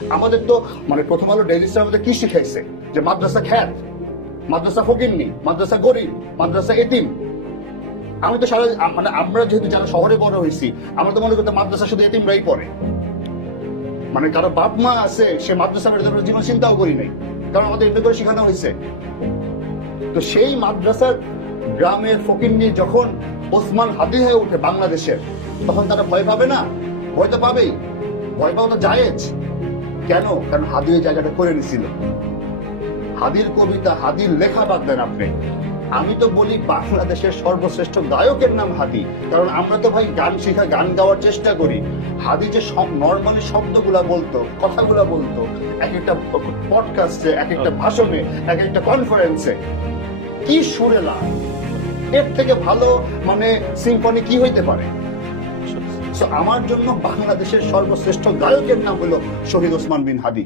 আমাদের তো মানে প্রথম আলো ডেইলি স্টার আমাদের কি শিখাইছে যে মাদ্রাসা খ্যাত, মাদ্রাসা ফকিন্নি, মাদ্রাসা গরিব, মাদ্রাসা এতিম। আমি তো সারা মানে আমরা যেহেতু যারা শহরে বড় হয়েছি, আমরা তো মনে করতে মাদ্রাসা শুধু এতিমরাই পড়ে, মানে কারো বাপ মা আছে সে মাদ্রাসা জীবন চিন্তাও করি নাই, কারণ আমাদের এমনি করে শেখানো হয়েছে। তো সেই মাদ্রাসার গ্রামের ফকিন্নি যখন ওসমান হাদি হয়ে উঠে বাংলাদেশের, তখন তারা ভয় পাবে না? ভয় তো পাবেই, ভয় পাওয়া তো জায়েজ। কেন? কারণ হাদি ওই জায়গাটা করে নিছিল। হাদির কবিতা, হাদির লেখা বাদ দেন আপনি, আমি তো বলি বাংলাদেশের সর্বশ্রেষ্ঠ গায়কের নাম হাদি। কারণ আমরা তো ভাই গান শেখা, গান গাওয়ার চেষ্টা করি। হাদি যে সব নর্মালি শব্দগুলা বলতো, কথাগুলা বলতো, এক একটা পডকাস্টে, এক একটা ভাষণে, এক একটা কনফারেন্সে, কি সুরেলা! এর থেকে ভালো মানে সিম্ফনি কি হইতে পারে? আমার জন্য বাংলাদেশের সর্বশ্রেষ্ঠ গায়কের নাম হলো শহীদ ওসমান বিন হাদি।